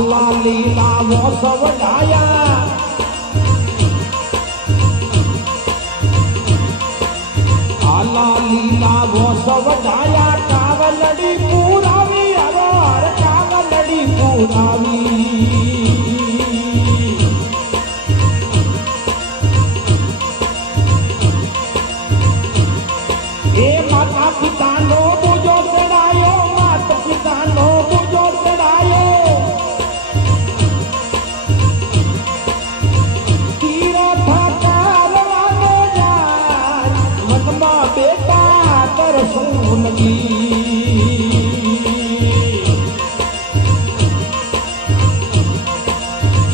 आला लीला वो सब गाया आला लीला वो सब गाया कावलड़ी पूरावी अवार कावलड़ी पूरावी ए माता पिता नो बुझो चढ़ायो माता पिता नो बुझो चढ़ायो बेटा तरसों लगी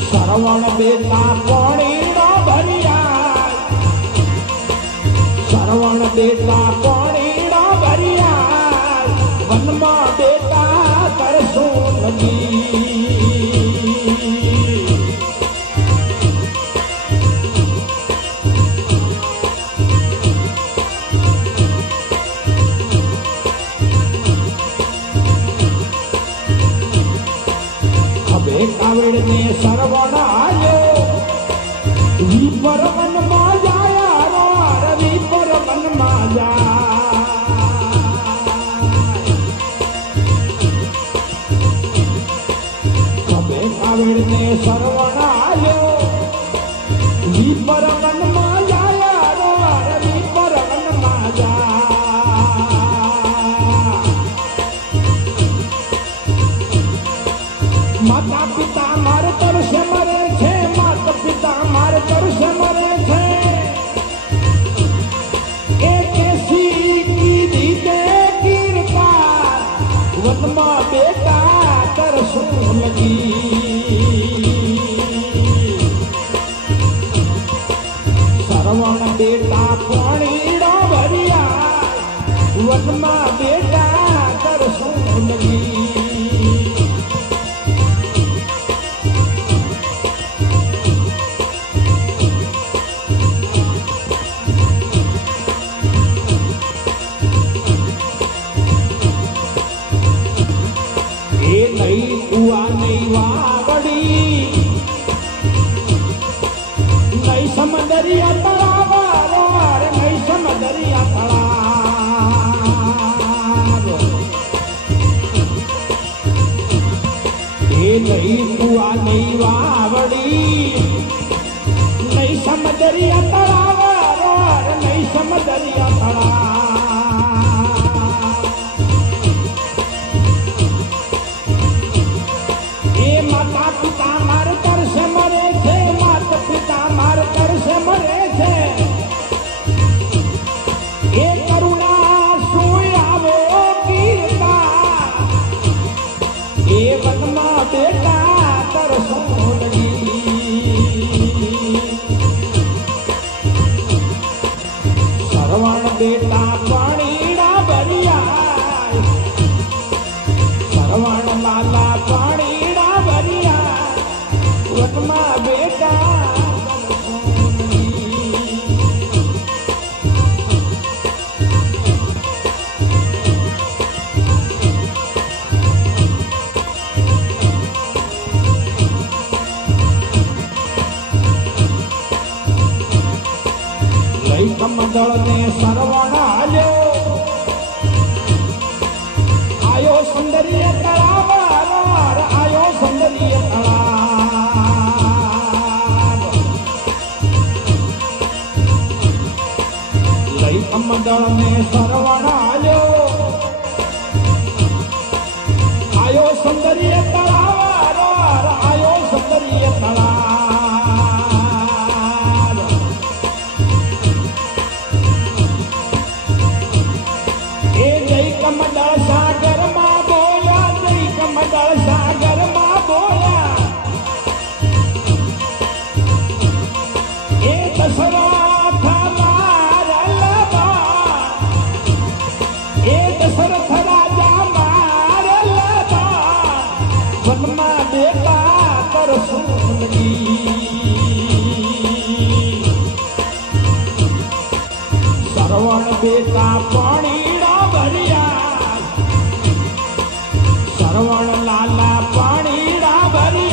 श्रवण बेटा पानी ना भरिया श्रवण बेटा पानी ना भरिया वनमा बेटा तरसों लगी कावड़ ने सरवण आयो विपर मन मा जाया रवि पर मन मा जा कबे कावड़ ने सरवण आयो विपर मन मा जाया रवि पर मन मा जा माता पिता मारे तरसे मरे छे माता पिता मारे तरसे मरे छे एक ऐसी की दीदे गिरता वनमा बेटा तरसों लगी श्रवण बेटा पानी ना भरिया वनमा बेटा तरसों लगी नहीं कुआ नहीं वावड़ी नहीं समंदरिया तालाब नहीं समंदरिया तालाब ये नहीं कुआ नहीं वावड़ी नहीं समंदरिया तालाब नहीं समंदरिया तालाब माता पिता मार तरसे मरे छे माता पिता मार तरसे मरे छे ए करुणा सुयावो कीर्ता ए वनमा बेटा तरसों लगी श्रवण बेटा पानी ना भरिया श्रवण लाला पानी वनमा बेटा लई कमंडल ने श्रवण आयो आयो सुंदरी तलाव आयो सुंदरी तलाव लई कमंडल ने श्रवण आयो आयो सुंदरी तलाव आयो सुंदरी तलाव कमंडल सागर मा बोला जय कमंडल सागर मा बोला ए दशरथ मारलबा ए दशरथ राजा मारलबा वनमा बेटा तरसों लगी श्रवण बेटा पानी ना भरिया श्रवण लाला पानी ना भरिया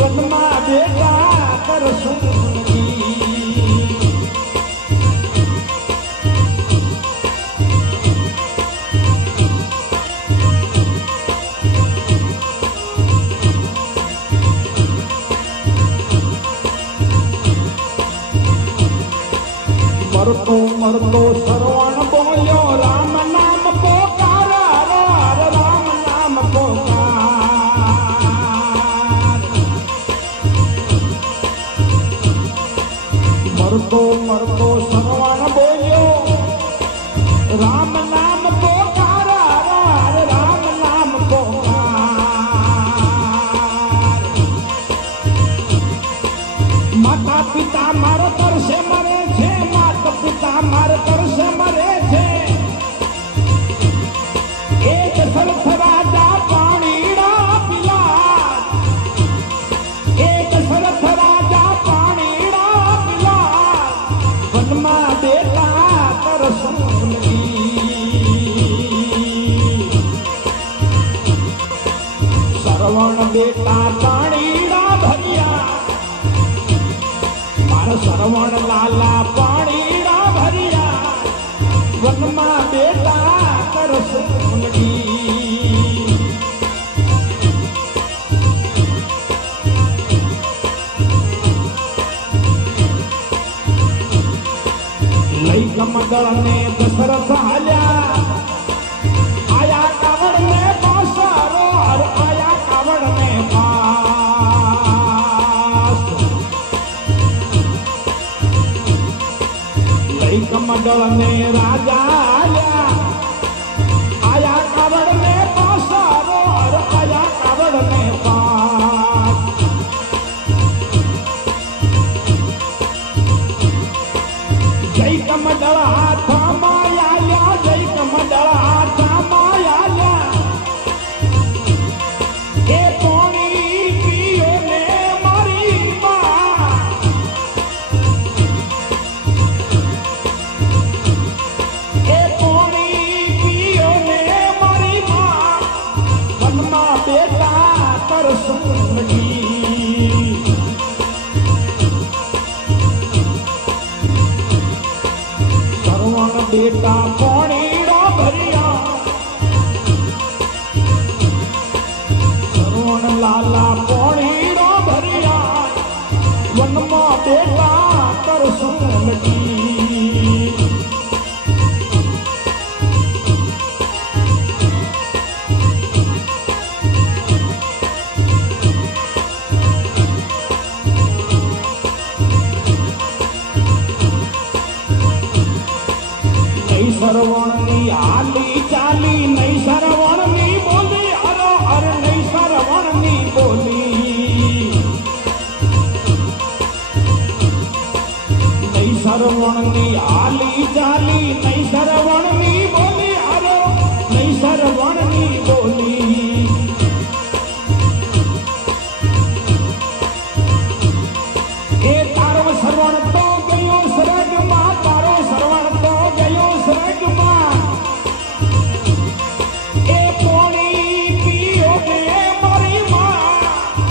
વનમાં બેટા કરશું મરતો મરતો સરવણ બોલ્યો રામ નામ પોકાર રામ નામ પોકાર મરતો મરતો સરવણ બોલ્યો રામ નામ પોકાર રામ નામ પોકાર માતા પિતા મારા તરસે મરે છે પિતા માર કરશે મરે છે એક સરફ રાજા પાણીડા પિલા એક સરફ રાજા પાણીડા પિલા વનમાં બેટા કરશું સરવણ બેટા પાણીડા ભર્યા મારા સરવણ લાલા પાણી વનમાં બેટા કરશું લઈ કમદળ ને દશરથ હાલ્યા આયા કાવડ ને પાસારો આયા કાવડ ને પાસ લઈ કમદળ ને રાજા આયા કાવડ ને પાસારો આયા કાવડ ને પાસ જય કમદળ હાથમાં આલ્યા જય કમદળ હાથમાં આલ્યા એ પાણી પીઓ ને મારી માં એ પાણી પીઓ ને મારી માં વનમાં બેટા કરશું બેટા પાણીડા ભર્યા સરવણ લાલા પાણીડા ભર્યા વનમાં બેટા કરશું સરવણની આલી ચાલી નહીં સરવણની બોલી અર નહીં સરવણની બોલી નહીં સરવણની આલી ચાલી નહીં સરવણની બોલી અર નહીં સરવણની બોલી એ તારો સરવણ તો ગયો સ્વર્ગમાં તારો સરવણ તો ગયો સ્વર્ગમાં એ પાણી પીઓ ને મારી માં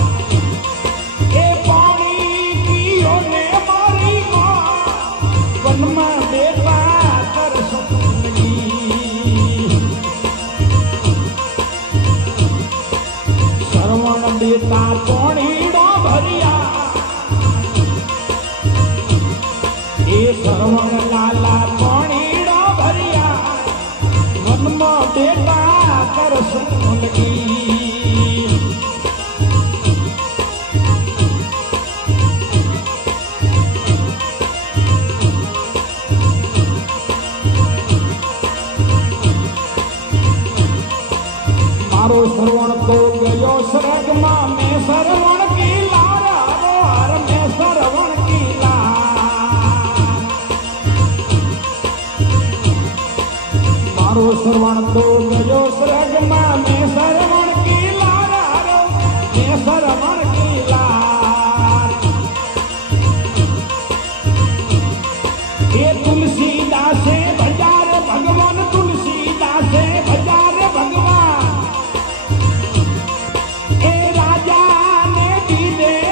એ પાણી પીઓ ને મારી માં વનમાં બેટા કરશું સરવણ બેટા પાણીડો ભર્યા એ સરવણ લાલા પાણીડા ભર્યા વનમાં બેટા કરશું મારો સરવણ તો ગયો સ્વર્ગમાં મેં સરવણ કી લાર મેં સરવણ કી મારો સરવણ તો ગયો સ્વર્ગમાં મેં સરવણ કી લાર મેં સરવણ કી લાર એ તુલસીદાસે ભજાર ભગવાન તુલસીદાસે ભજાર ભગવાન એ રાજા ને દીધે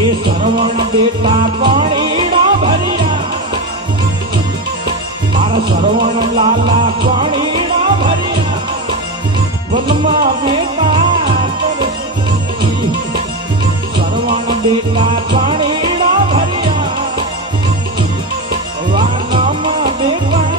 એ સરવણ બેટા પાણીડા ભર્યા મારા સરવણ લાલા પાણીડા ભર્યા વનમાં બેટા સરવણ બેટા પાણીડા ભર્યા વાનામાં બેટા